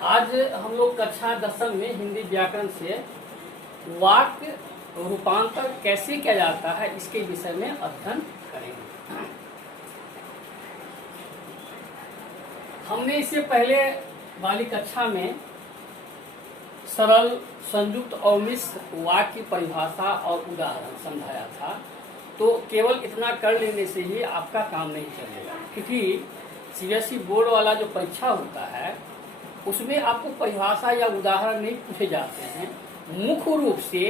आज हम लोग कक्षा 10वीं में हिंदी व्याकरण से वाक्य रूपांतर कैसे किया जाता है इसके विषय में अध्ययन करेंगे। हमने इससे पहले वाली कक्षा में सरल, संयुक्त और मिश्र वाक्य की परिभाषा और उदाहरण समझाया था। तो केवल इतना कर लेने से ही आपका काम नहीं चलेगा, क्योंकि सीबीएसई बोर्ड वाला जो परीक्षा होता है उसमें आपको परिभाषा या उदाहरण नहीं पूछे जाते हैं, मुख्य रूप से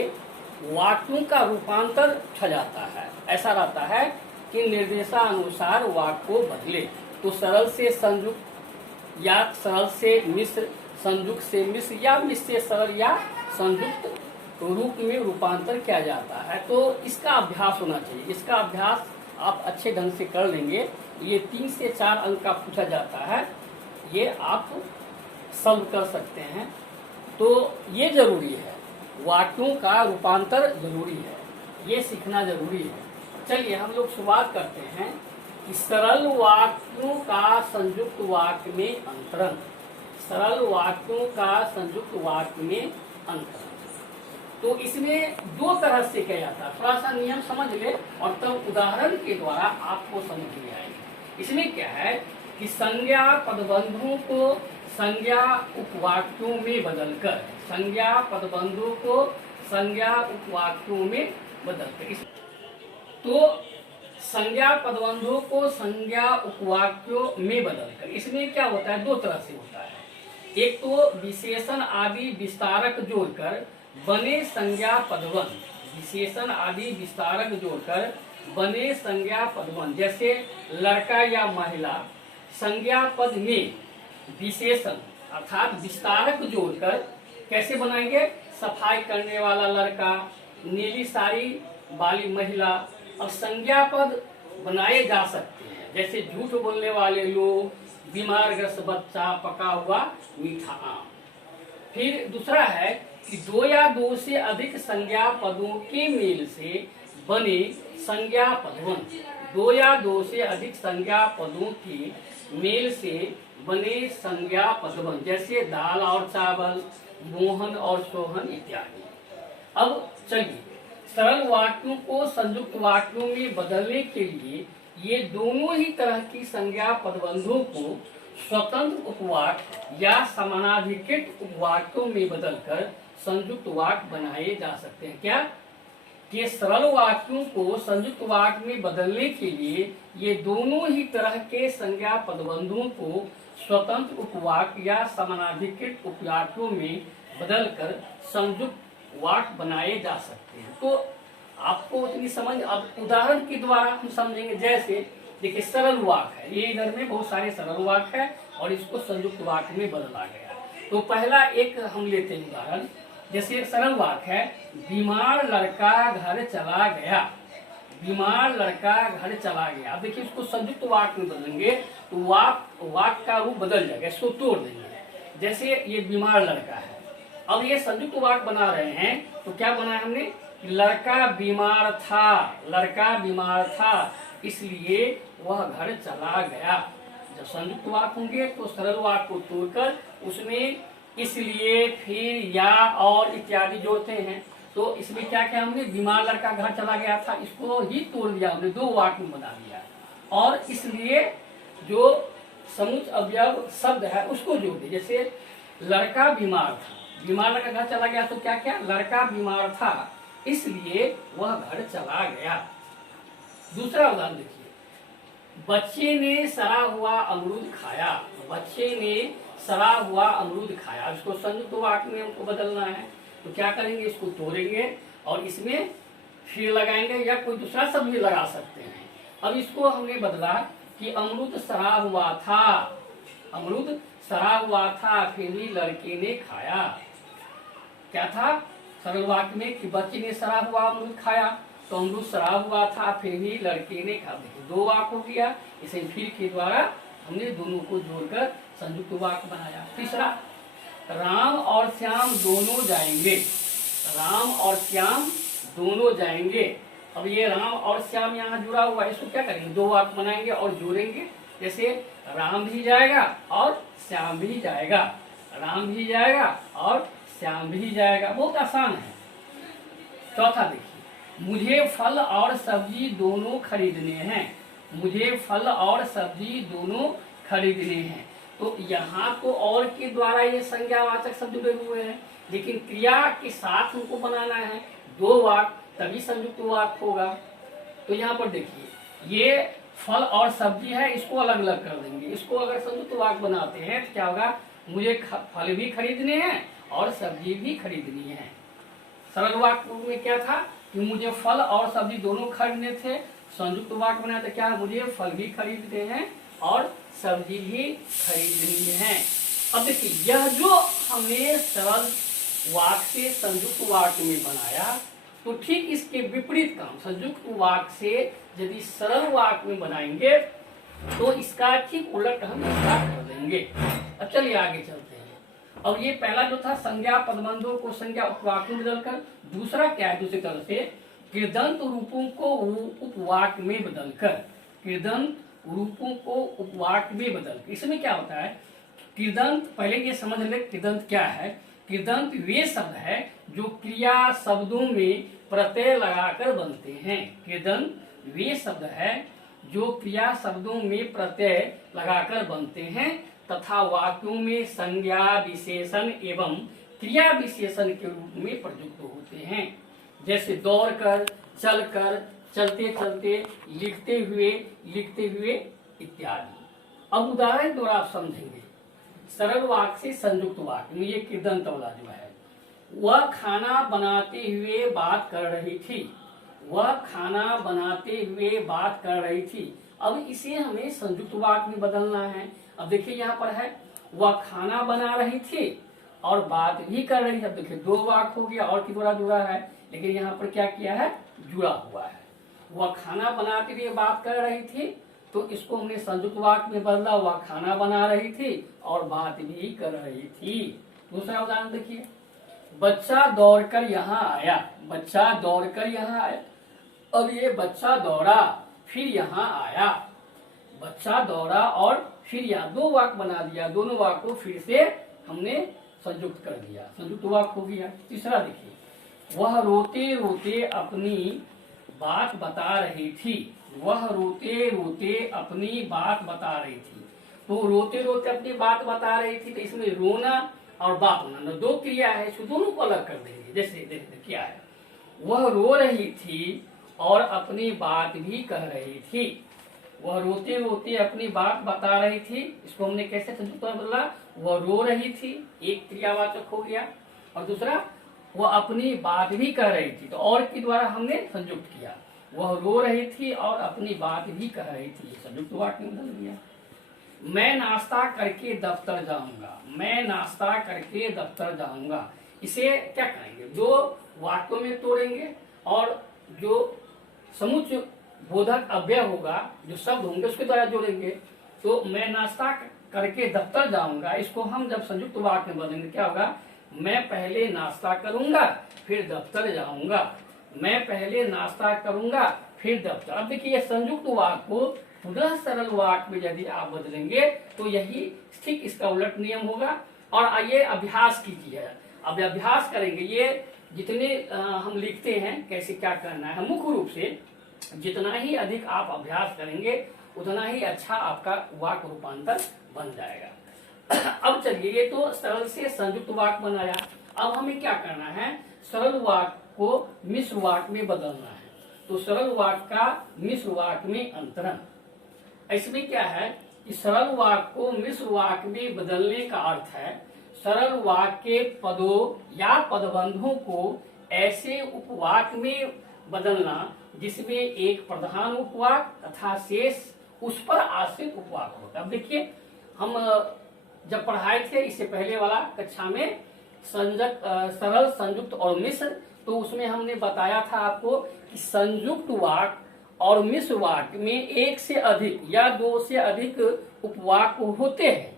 वाक्यों का रूपांतर पूछा जाता है। ऐसा रहता है कि निर्देशानुसार वाक्य को बदले, तो सरल से संयुक्त या सरल से मिश्र, संयुक्त से मिश्र या मिश्र से सरल या संयुक्त रूप में रूपांतर किया जाता है। तो इसका अभ्यास होना चाहिए। इसका अभ्यास आप अच्छे ढंग से कर लेंगे। ये 3 से 4 अंक का पूछा जाता है, ये आप सॉल्व कर सकते हैं। तो ये जरूरी है, वाक्यों का रूपांतर जरूरी है, ये सीखना जरूरी है। चलिए हम लोग शुरुआत करते हैं कि सरल वाक्यों का संयुक्त वाक्य में अंतरण। सरल वाक्यों का संयुक्त वाक्य में अंतरण, तो इसमें 2 तरह से किया जाता है। थोड़ा सा नियम समझ ले और तब उदाहरण के द्वारा आपको समझ में आएगी। इसमें क्या है कि संज्ञा पदबंधों को संज्ञा उपवाक्यों में बदलकर, संज्ञा पदबंधों को संज्ञा उपवाक्यों में बदलकर, तो संज्ञा पदबंधों को संज्ञा उपवाक्यों में बदलकर इसमें क्या होता है, 2 तरह से होता है। एक तो विशेषण आदि विस्तारक जोड़कर बने संज्ञा पदबंध, विशेषण आदि विस्तारक जोड़कर बने संज्ञा पदबंध, जैसे लड़का या महिला, संज्ञा पद में विशेषण अर्थात विस्तारक जोड़कर कैसे बनाएंगे, सफाई करने वाला लड़का, नीली साड़ी वाली महिला। अब संज्ञा पद बनाए जा सकते हैं, जैसे झूठ बोलने वाले लोग, बीमारग्रस्त बच्चा, पका हुआ मीठा आम। फिर दूसरा है कि 2 या 2 से अधिक संज्ञा पदों के मेल से बने संज्ञा पदबंध, 2 या 2 से अधिक संज्ञा पदों के मेल से बने संज्ञा पदबंध, जैसे दाल और चावल, मोहन और सोहन इत्यादि। अब चलिए सरल वाक्यों को संयुक्त वाक्यों में बदलने के लिए ये दोनों ही तरह की संज्ञा पदबंधों को स्वतंत्र उपवाक्य या समानाधिकृत उपवाक्यों में बदलकर संयुक्त वाक्य बनाए जा सकते हैं। क्या कि सरल वाक्यों को संयुक्त वाक्य में बदलने के लिए ये दोनों ही तरह के संज्ञा पदबंधों को स्वतंत्र उपवाक्य या समानाधिकृत उपवाक्यों में बदलकर संयुक्त वाक्य बनाए जा सकते हैं। तो आपको इतनी समझ, अब उदाहरण के द्वारा हम समझेंगे। जैसे देखिए सरल वाक्य है, ये इधर में बहुत सारे सरल वाक्य है और इसको संयुक्त वाक्य में बदला गया। तो पहला एक हम लेते हैं उदाहरण। जैसे सरल वाक्य है, बीमार लड़का घर चला गया, बीमार लड़का घर चला गया। अब देखिए इसको संयुक्त वाक्य में बदलेंगे तो वाक्य का रूप बदल जाएगा, इसको तोड़ देंगे। जैसे ये बीमार लड़का है, अब ये संयुक्त वाक्य बना रहे हैं तो क्या बनाया हमने, लड़का बीमार था, लड़का बीमार था इसलिए वह घर चला गया। जब संयुक्त वाक्य होंगे तो सरल वाक्य को तोड़कर उसमें इसलिए, फिर, या, और इत्यादि जोड़ते हैं। तो इसमें क्या क्या हमने, बीमार लड़का घर चला गया था, इसको ही तोड़ दिया हमने, 2 वाक्य में बना दिया। और इसलिए जो समुच्चय अवयव शब्द है उसको जोड़ दिया। जैसे लड़का बीमार था, बीमार लड़का घर चला गया, तो क्या क्या, लड़का बीमार था इसलिए वह घर चला गया। दूसरा उदाहरण देखिए, बच्चे ने सड़ा हुआ अमरूद खाया, बच्चे ने सड़ा हुआ अमरूद खाया। इसको संयुक्त वाक्य में हमको बदलना है, तो क्या करेंगे, इसको तोड़ेंगे और इसमें फिर लगाएंगे या कोई दूसरा शब्द भी लगा सकते हैं। अब इसको हमने बदला कि अमरूद सड़ा हुआ था, अमरूद सड़ा हुआ था फिर भी लड़के ने खाया। क्या था सरल वाक्य में कि बच्चे ने सड़ा हुआ अमरूद खाया, तो अमरूद सड़ा हुआ था फिर भी लड़के ने खाया। देखिए 2 वाक्य हो गया। इसे फिर के द्वारा हमने दोनों को जोड़कर संयुक्त वाक्य बनाया। तीसरा, राम और श्याम दोनों जाएंगे, राम और श्याम दोनों जाएंगे। अब ये राम और श्याम यहाँ जुड़ा हुआ है, इसको क्या करेंगे, 2 वाक्य बनाएंगे और जोड़ेंगे। जैसे राम भी जाएगा और श्याम भी जाएगा, राम भी जाएगा और श्याम भी जाएगा। बहुत आसान है। चौथा देखिए, मुझे फल और सब्जी दोनों खरीदने हैं। मुझे फल और सब्जी दोनों खरीदने हैं। तो यहाँ तो और के द्वारा ये संज्ञावाचक शब्द जुड़े हुए हैं, लेकिन क्रिया के साथ हमको बनाना है दो वाक्य, तभी संयुक्त वाक्य होगा। तो यहाँ पर देखिए, ये फल और सब्जी है, इसको अलग अलग कर देंगे। इसको अगर संयुक्त वाक्य बनाते हैं तो क्या होगा, मुझे फल भी खरीदने हैं और सब्जी भी खरीदनी है। सरल वाक्य में क्या था कि मुझे फल और सब्जी दोनों खरीदने थे। संयुक्त वाक्य बनाया तो क्या, मुझे फल भी खरीदने हैं और सब्जी भी खरीदनी है। अब देखिए, यह जो हमने सरल वाक्य से संयुक्त वाक्य में बनाया, तो ठीक इसके विपरीत काम संयुक्त वाक्य से यदि सरल वाक्य में बनाएंगे तो इसका ठीक उलट हम इसका कर देंगे। अब चलिए आगे चलते हैं। अब ये पहला जो था संज्ञा पदबंधों को संज्ञा उपवाक्य में बदलकर, दूसरा क्या है, दूसरी तरह से कृदंत रूपों को उपवाक्य में बदलकर, कृदंत रूपों को उपवाक्य में बदलकर। इसमें क्या होता है, कृदंत, पहले ये समझ ले कृदंत क्या है। कृदंत वे शब्द है जो क्रिया शब्दों में प्रत्यय लगाकर बनते हैं। कृदंत वे शब्द है जो क्रिया शब्दों में प्रत्यय लगाकर बनते हैं तथा वाक्यों में संज्ञा विशेषण एवं क्रिया विशेषण के रूप में प्रयुक्त होते हैं। जैसे दौड़कर, चलकर, चलते चलते, लिखते हुए इत्यादि। अब उदाहरण द्वारा आप समझेंगे। सरल वाक्य से संयुक्त वाक्य में ये कृदंत वाला जो है, वह खाना बनाते हुए बात कर रही थी। वह खाना बनाते हुए बात कर रही थी। अब इसे हमें संयुक्त वाक्य में बदलना है। अब देखिए यहाँ पर है, वह खाना बना रही थी और बात भी कर रही है। अब देखिए दो वाक्य हो गया और की द्वारा जुड़ा है, लेकिन यहाँ पर क्या किया है, जुड़ा हुआ है। वह खाना बनाते हुए बात कर रही थी, तो इसको हमने संयुक्त वाक्य में बदला, वह खाना बना रही थी और बात भी कर रही थी। दूसरा उदाहरण देखिए, बच्चा दौड़कर यहाँ आया। बच्चा दौड़कर यहाँ आया। अब ये बच्चा दौड़ा फिर यहाँ आया। बच्चा दौड़ा और फिर यहाँ दो वाक्य बना दिया। दोनों वाक्य को फिर से हमने संयुक्त कर दिया, संयुक्त वाक्य हो गया। तीसरा देखिए, वह रोते रोते अपनी बात बता रही थी। वह रोते रोते अपनी बात बता रही थी। तो रोते रोते अपनी बात बता रही थी, तो इसमें रोना और बात होना दो क्रिया है, इसको दोनों को अलग कर देंगे। जैसे देखते क्या है, वह रो रही थी और अपनी बात भी कह रही थी। वह रोते रोते अपनी बात बता रही थी, इसको हमने कैसे संयुक्त में बदला, वह रो रही थी, एक क्रियावाचक हो गया, और दूसरा वह अपनी बात भी कह रही थी, तो और के द्वारा हमने संयुक्त किया। वह रो रही थी और अपनी बात भी कह रही थी, संयुक्त वाक्य में बदल दिया। मैं नाश्ता करके दफ्तर जाऊंगा। मैं नाश्ता करके दफ्तर जाऊंगा, इसे क्या करेंगे, दो वाक्यों में तोड़ेंगे और जो समुच्चय बोधक अव्यय होगा, जो शब्द होंगे उसके द्वारा जोड़ेंगे। तो मैं नाश्ता करके दफ्तर जाऊंगा, इसको हम जब संयुक्त वाक्य में बदलेंगे क्या होगा, मैं पहले नाश्ता करूंगा फिर दफ्तर जाऊंगा। मैं पहले नाश्ता करूंगा फिर दफ्तर। अब देखिए संयुक्त वाक्य को पुनः सरल वाक्य में यदि आप बदलेंगे तो यही ठीक इसका उलट नियम होगा। और आइए अभ्यास कीजिए। अब अभ्यास करेंगे, ये जितने हम लिखते हैं कैसे क्या करना है, मुख्य रूप से जितना ही अधिक आप अभ्यास करेंगे उतना ही अच्छा आपका वाक्य रूपांतर बन जाएगा। अब चलिए, ये तो सरल से संयुक्त वाक्य बनाया। अब हमें क्या करना है, सरल वाक्य को मिश्र वाक्य में बदलना है। तो सरल वाक्य का मिश्र वाक्य में अंतरण, इसमें क्या है कि सरल वाक्य को मिश्र वाक्य में बदलने का अर्थ है सरल वाक्य के पदों या पदबंधों को ऐसे उपवाक्य में बदलना जिसमें एक प्रधान उपवाक्य तथा शेष उस पर आश्रित उपवाक्य होता है। अब देखिए, हम जब पढ़ाए थे इससे पहले वाला कक्षा में सरल, संयुक्त और मिश्र, तो उसमें हमने बताया था आपको कि संयुक्त वाक्य और मिश्र वाक्य में एक से अधिक या दो से अधिक उपवाक्य होते हैं,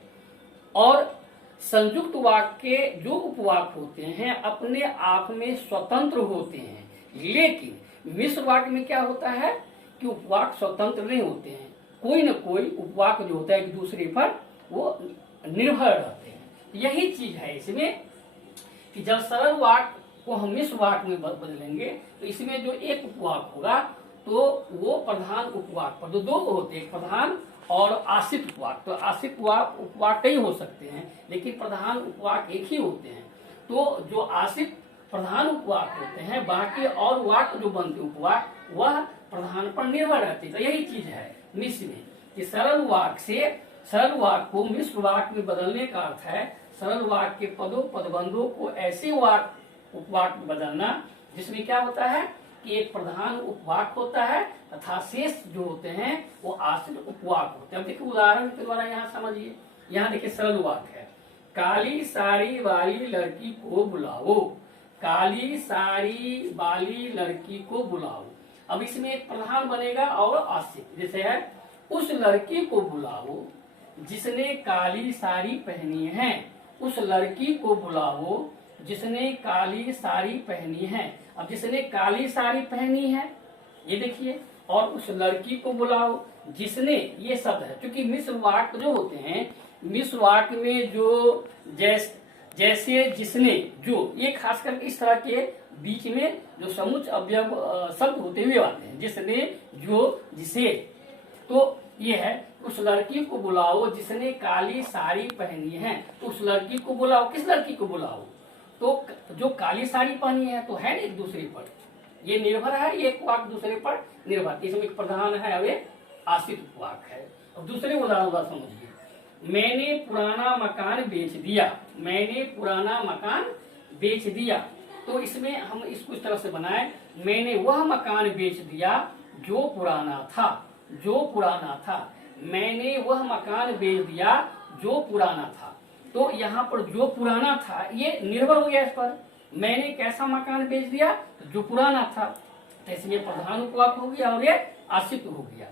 और संयुक्त वाक्य के जो उपवाक्य होते हैं अपने आप में स्वतंत्र होते हैं। लेकिन मिश्र वाक्य में क्या होता है कि उपवाक्य स्वतंत्र नहीं होते हैं, कोई न कोई उपवाक्य जो होता है एक दूसरे पर वो निर्भर रहते हैं। यही चीज है इसमें कि जब सरल वाक्य को हम मिश्र वाक्य में बदलेंगे तो इसमें जो एक उपवाक होगा तो वो प्रधान उपवाक पर दो होते हैं, प्रधान और आश्रित उपवाक। तो आश्रित उपवाक कई हो सकते हैं लेकिन प्रधान उपवाक एक ही होते हैं। तो जो आश्रित प्रधान उपवाक होते हैं बाकी और वाक्य जो बनते उपवाक वह प्रधान पर निर्भर रहते हैं। तो यही चीज है मिश्र में कि सरल वाक्य से सरल वाक्य को मिश्र वाक्य में बदलने का अर्थ है सरल वाक्य के पदों पदबंधों को ऐसे उपवाक में बदलना जिसमें क्या होता है कि एक प्रधान उपवाक होता है तथा शेष जो होते हैं वो आश्रित उपवाक होते हैं। अब देखिए उदाहरण के द्वारा यहाँ समझिए। यहाँ देखिए सरल वाक्य है, काली साड़ी वाली लड़की को बुलाओ। काली साड़ी वाली लड़की को बुलाओ। अब इसमें एक प्रधान बनेगा और आश्रित, जैसे है उस लड़की को बुलाओ जिसने काली साड़ी पहनी है। उस लड़की को बुलाओ जिसने काली साड़ी पहनी है। अब जिसने काली साड़ी पहनी है ये देखिए, और उस लड़की को बुलाओ जिसने, ये शब्द है क्योंकि मिश्र वाक्य जो होते हैं मिश्र वाक्य में जो जैसे जिसने जो ये खास करके इस तरह के बीच में जो समुच्चय अवयव शब्द होते हुए आते हैं, जिसने जो जिसे। तो ये है उस लड़की को बुलाओ जिसने काली साड़ी पहनी है। तो उस लड़की को बुलाओ, किस लड़की को बुलाओ? तो जो काली साड़ी पहनी है तो है एक दूसरे पर, ये निर्भर है, एक वाक्य दूसरे पर निर्भर। इसमें एक प्रधान है और एक आश्रित वाक्य है। अब दूसरे उदाहरण समझिए, मैंने पुराना मकान बेच दिया। मैंने पुराना मकान बेच दिया। तो इसमें हम इसको इस तरह से बनाए, मैंने वह मकान बेच दिया जो पुराना था। जो पुराना था, मैंने वह मकान बेच दिया जो पुराना था। तो यहाँ पर जो पुराना था ये निर्भर हो गया इस पर, मैंने कैसा मकान बेच दिया जो पुराना था। तो इसमें प्रधान उपवाक हो गया और ये आश्रित हो गया।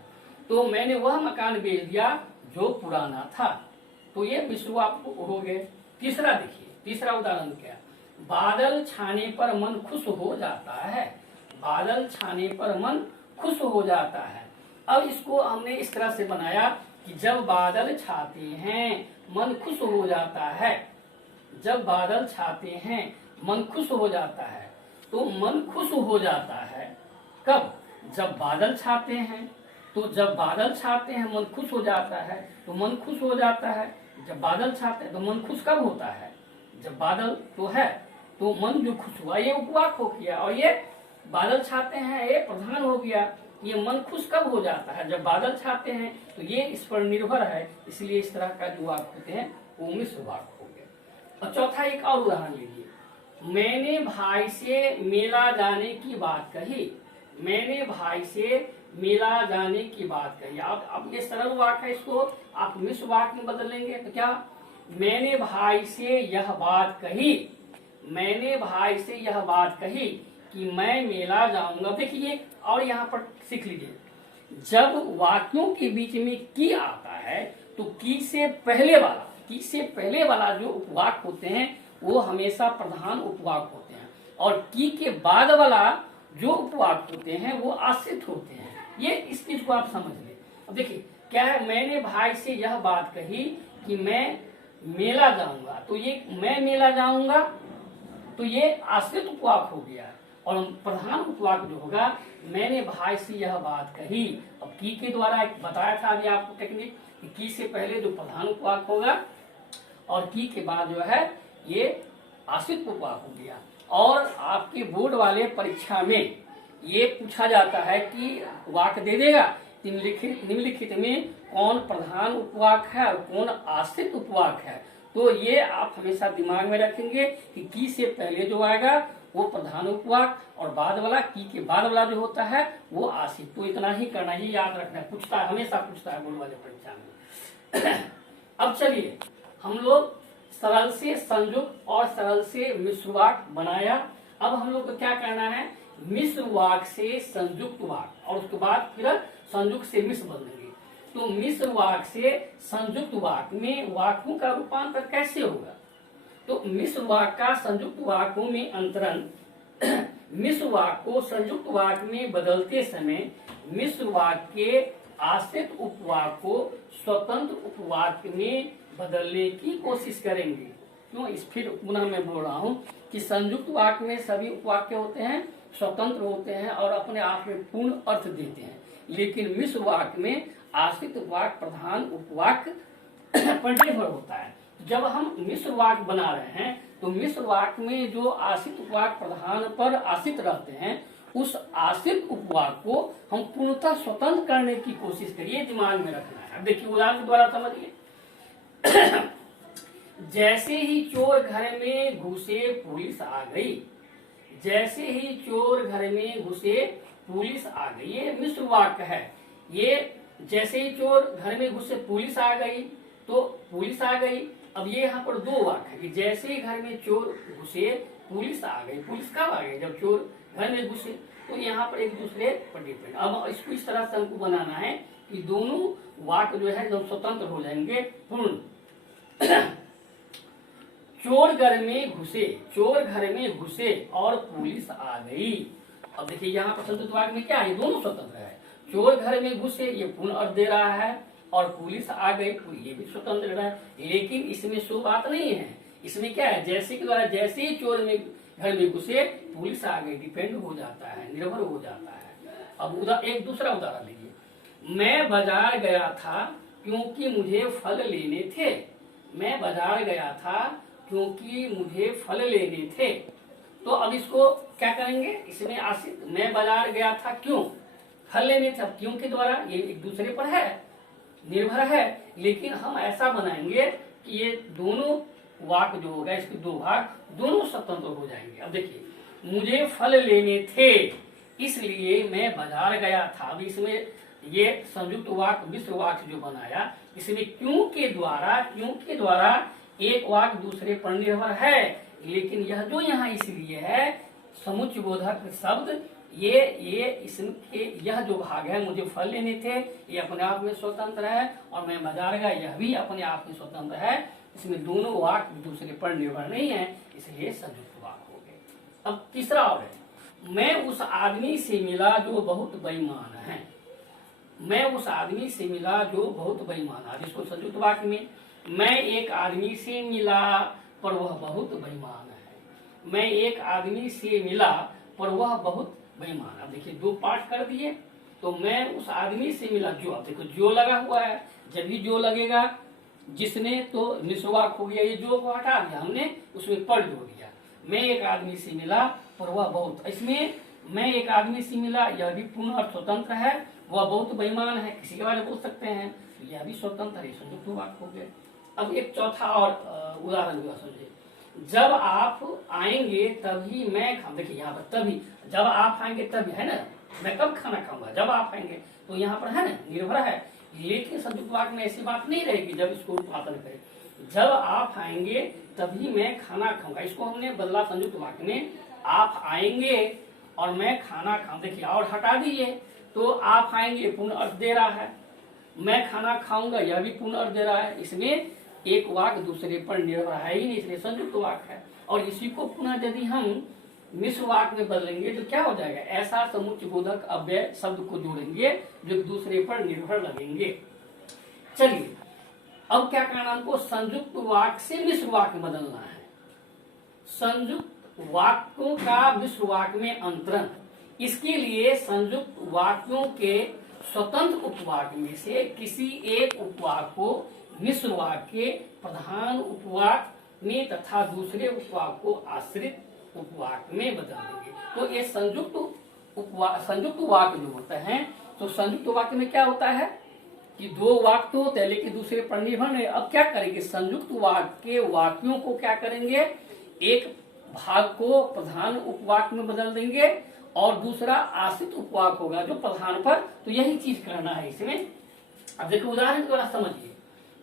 तो मैंने वह मकान बेच दिया जो पुराना था। तो ये मिश्र वाक्य हो गए। तीसरा देखिए, तीसरा उदाहरण क्या, बादल छाने पर मन खुश हो जाता है। बादल छाने पर मन खुश हो जाता है। अब इसको हमने इस तरह से बनाया कि जब बादल छाते हैं मन खुश हो जाता है। जब बादल छाते हैं मन खुश हो जाता है। तो मन खुश हो जाता है कब? जब बादल छाते हैं। तो जब बादल छाते हैं मन खुश हो जाता है। तो मन खुश हो जाता है जब बादल छाते हैं। तो मन खुश कब होता है? जब बादल तो है तो मन जो खुश हुआ ये उपवाक हो गया, और ये बादल छाते हैं ये प्रधान हो गया। ये मन खुश कब हो जाता है? जब बादल छाते हैं। तो ये इस पर निर्भर है, इसलिए इस तरह का जो वाक्य होते हैं वो मिश्र वाक्य हो गए। और चौथा एक और उदाहरण लीजिए, मैंने भाई से मेला जाने की बात कही। मैंने भाई से मेला जाने की बात कही। अब ये सरल वाक्य है, इसको आप मिश्र वाक्य में बदल लेंगे तो क्या, मैंने भाई से यह बात कही। मैंने भाई से यह बात कही कि मैं मेला जाऊंगा। देखिए और यहाँ पर सीख लीजिए, जब वाक्यों के बीच में की आता है तो की से पहले वाला जो उपवाक होते हैं वो हमेशा प्रधान उपवाक होते हैं, और की के बाद वाला जो उपवाक होते हैं वो आश्रित होते हैं। ये इस चीज को आप समझ लें। अब देखिए क्या है, मैंने भाई से यह बात कही कि मैं मेला जाऊंगा। तो ये मैं मेला जाऊंगा तो ये आश्रित उपवाक हो गया, और प्रधान उपवाक जो होगा मैंने भाई से यह बात कही। अब की के द्वारा बताया था अभी आपको टेक्निक कि की से पहले जो प्रधान उपवाक होगा और की के बाद जो है ये आश्रित उपवाक हो गया। और आपके बोर्ड वाले परीक्षा में ये पूछा जाता है कि वाक्य दे देगा निम्नलिखित में कौन प्रधान उपवाक है और कौन आश्रित उपवाक है। तो ये आप हमेशा दिमाग में रखेंगे कि की से पहले जो आएगा वो प्रधान उपवाक और बाद वाला की के बाद वाला जो होता है वो आश्रित। तो इतना ही करना, ही याद रखना है, पूछता है, हमेशा पूछता है बोर्ड वाले परीक्षा में। अब चलिए हम लोग सरल से संयुक्त और सरल से मिश्र वाक्य बनाया। अब हम लोग को क्या करना है, मिश्र वाक्य से संयुक्त वाक्य और उसके बाद फिर संयुक्त से मिश्र बदलेंगे। तो मिश्र वाक्य से संयुक्त वाक्य में वाक्यों का रूपांतर कैसे होगा? तो मिश्र वाक्य का संयुक्त वाक्यों में अंतरण मिश्र वाक्य को संयुक्त वाक्य में बदलते समय मिश्र वाक्य के आश्रित उपवाक्य को स्वतंत्र उपवाक्य में बदलने की कोशिश करेंगे। क्यों, इस फिर पुनः मैं बोल रहा हूँ कि संयुक्त वाक्य में सभी उपवाक्य होते हैं, स्वतंत्र होते हैं और अपने आप में पूर्ण अर्थ देते हैं, लेकिन मिश्र वाक्य में आश्रित वाक्य प्रधान उपवाक्य पर निर्भर होता है। जब हम मिश्र वाक्य बना रहे हैं तो मिश्र वाक्य में जो आश्रित उपवाक्य प्रधान पर आश्रित रहते हैं, उस आश्रित उपवाक्य को हम पूर्णतः स्वतंत्र करने की कोशिश करिए, दिमाग में रखना है। अब देखिए उदाहरण के द्वारा समझिए। जैसे ही चोर घर में घुसे पुलिस आ गई, जैसे ही चोर घर में घुसे पुलिस आ गई, ये मिश्र वाक्य है। ये जैसे ही चोर घर में घुसे पुलिस आ गई, तो पुलिस आ गई। अब ये यहाँ पर दो वाक्य है कि जैसे ही घर में चोर घुसे पुलिस आ गई। पुलिस कब आ गई, जब चोर घर में घुसे। तो यहाँ पर एक दूसरे पर डिपेंड। अब इसको इस तरह से हमको बनाना है कि दोनों वाक्य जो है जब स्वतंत्र हो जाएंगे पूर्ण। चोर घर में घुसे, चोर घर में घुसे और पुलिस आ गई। अब देखिए यहाँ पर संयुक्त वाक्य में क्या है, दोनों स्वतंत्र है। चोर घर में घुसे ये पूर्ण अर्थ दे रहा है और पुलिस आ गई तो ये भी स्वतंत्र रहा है, लेकिन इसमें सो बात नहीं है। इसमें क्या है, जैसे के द्वारा जैसे ही चोर में घर में घुसे पुलिस आ गई डिपेंड हो जाता है, निर्भर हो जाता है। अब एक दूसरा उदाहरण लीजिए। मैं बाजार गया था क्योंकि मुझे फल लेने थे। मैं बाजार गया था क्योंकि मुझे फल लेने थे। तो अब इसको क्या करेंगे, इसमें आश्रित मैं बाजार गया था क्यों, फल लेने थे। क्यों के द्वारा ये एक दूसरे पर है, निर्भर है, लेकिन हम ऐसा बनाएंगे कि ये दोनों वाक्य जो होगा इसके दो भाग दोनों स्वतंत्र हो जाएंगे। अब देखिए, मुझे फल लेने थे इसलिए मैं बाजार गया था। अब इसमें ये संयुक्त वाक्य मिश्र वाक्य जो बनाया, इसमें क्यों के द्वारा एक वाक्य दूसरे पर निर्भर है, लेकिन यह जो यहाँ इसलिए है समुच्चय बोधक शब्द ये इसके यह जो भाग है मुझे फल लेने थे ये अपने आप में स्वतंत्र है, और मैं बाजार गया यह भी अपने आप में स्वतंत्र है। इसमें दोनों वाक्य दूसरे पर निर्भर नहीं है, इसलिए संयुक्त वाक्य हो गए। अब तीसरा और है, मैं उस आदमी से मिला जो बहुत बेईमान है। मैं उस आदमी से मिला जो बहुत बेईमान है। जिसको संयुक्त वाक्य में मैं एक आदमी से मिला पर वह बहुत बेईमान है। मैं एक आदमी से मिला पर वह बहुत बेईमान। अब देखिए दो पाठ कर दिए। तो मैं उस आदमी से मिला जो, अब देखो जो लगा हुआ है, जब भी जो लगेगा जिसने तो मिश्र वाक्य हो गया, ये जो को हटा दिया हमने, उसमें पर जोड़ दिया। मैं एक आदमी से मिला पर वह बहुत, इसमें मैं एक आदमी से मिला यह भी पूर्ण अर्थ स्वतंत्र है, वह बहुत बेईमान है किसी के बारे में बोल सकते हैं, यह भी स्वतंत्र है, संयुक्त वाक्य हो गया। अब एक चौथा और उदाहरण हुआ समझिए। जब आप आएंगे तभी मैं खाऊं। देखिए यहाँ पर तभी, जब आप आएंगे तभी है ना, मैं कब खाना खाऊंगा, जब आप आएंगे, तो यहाँ पर है ना निर्भर है। लेकिन संयुक्त वाक्य में ऐसी बात नहीं रहेगी जब इसको उत्पादन करें। जब आप आएंगे तभी मैं खाना खाऊंगा, इसको हमने बदला संयुक्त वाक्य में आप आएंगे और मैं खाना खाऊं। देखिए और हटा दीजिए तो आप आएंगे पूर्ण अर्थ दे रहा है, मैं खाना खाऊंगा यह भी पूर्ण अर्थ दे रहा है। इसमें एक वाक्य दूसरे पर निर्भर है ही नहीं, इसलिए संयुक्त वाक्य है। और इसी को पुनः यदि हम मिश्र वाक्य में बदलेंगे तो क्या हो जाएगा, ऐसा समुच्चय बोधक अव्यय शब्द को जोड़ेंगे जो दूसरे पर निर्भर लगेंगे। चलिए अब क्या करना, हमको संयुक्त वाक्य से मिश्र वाक्य बदलना है। संयुक्त वाक्यों का मिश्र वाक्य में अंतरण, इसके लिए संयुक्त वाक्यों के स्वतंत्र उपवाक्य में से किसी एक उपवाक्य को मिश्र वाक्य प्रधान उपवाक्य में तथा दूसरे उपवाक्य को आश्रित उपवाक्य में बदल देंगे। तो ये संयुक्त वाक्य जो होते हैं, तो संयुक्त वाक्य में क्या होता है कि दो वाक्य तो होते हैं लेकिन दूसरे पर निर्भर नहीं। अब क्या करेंगे, संयुक्त वाक्य के वाक्यों को क्या करेंगे, एक भाग को प्रधान उपवाक्य में बदल देंगे और दूसरा आश्रित उपवाक्य होगा जो प्रधान पर। तो यही चीज करना है इसमें। अब देखो उदाहरण के द्वारा समझिए।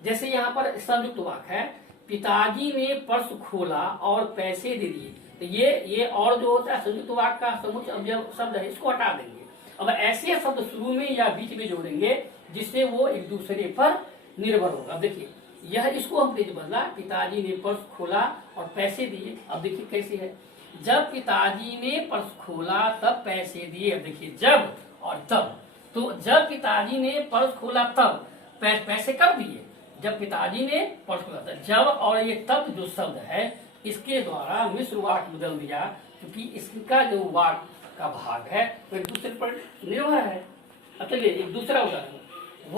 जैसे यहाँ पर संयुक्त वाक्य है, पिताजी ने पर्स खोला और पैसे दे दिए। तो ये और जो होता है संयुक्त वाक्य का समुच्चय अव्यय शब्द है, इसको हटा देंगे। अब ऐसे शब्द शुरू में या बीच में जोड़ेंगे जिससे वो एक दूसरे पर निर्भर होगा। देखिए यह, इसको हमने जो बदला, पिताजी ने पर्स खोला और पैसे दिए। अब देखिए कैसे है, जब पिताजी ने पर्स खोला तब पैसे दिए। अब देखिए जब और तब, तो जब पिताजी ने पर्स खोला तब पैसे कब दिए, जब पिताजी ने पर्टिकुलर जब और ये तब जो शब्द है इसके द्वारा मिश्र वाक्य बदल दिया, क्योंकि इसका जो वाक्य का भाग है वो एक दूसरे पर निर्भर है। अब चलिए एक दूसरा उदाहरण